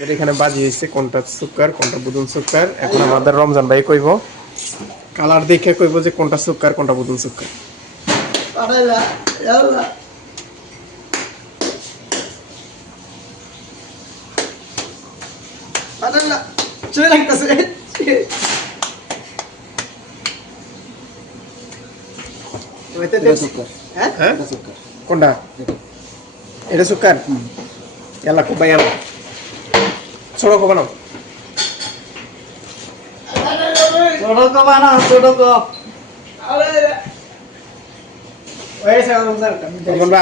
এখানে বাজি হয়েছে কোনটা সুকার কোনটা বুদুন সুকার। এখন আমাদের রমজান ভাই কইব কালার দেখে কইব যে কোনটা সুকার কোনটা বুদুন সুকার। কোনটা এটা সুকার এলা খুব ভাই আনো ছোট কো বানাও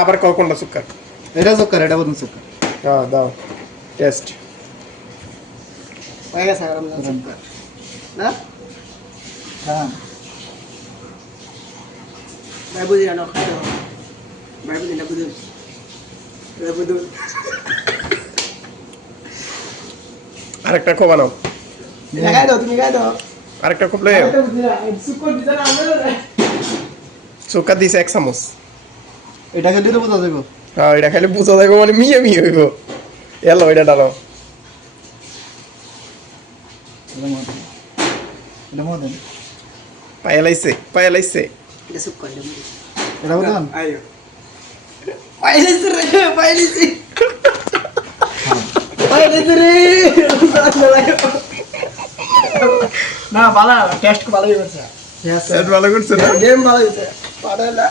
আবার কও কোনটা সুকার। এটা সুকার এটা বুদুন সুকার। হ্যাঁ দাও টেস্ট হয়ে গেছে সুকার না। হ্যাঁ ভাই বুঝি না খাইতো ভাই বুঝি না বুঝুন ভাই বুঝুন আরেকটা কো বানাও। খাই দাও তুমি খাই দাও আরেকটা খুব লয়ে সুকার দিতে না আমরা সুকার দিছে এক চামচ। এটা খেলে তো বোঝা যাবে। হ্যাঁ এটা খাইলে বুঝা যাইব মানে মিয়ে মিয়ে হইব। এলো এটা ডালো এটা মদন পায়েলাইছে পায়েলাইছে এটা সুকার এটা মদন আইও পাইলিস রে রে না ভালো টেস্ট ভালোই হয়েছে। ভালো করছে না গেম ভালো হয়েছে পাড়ালা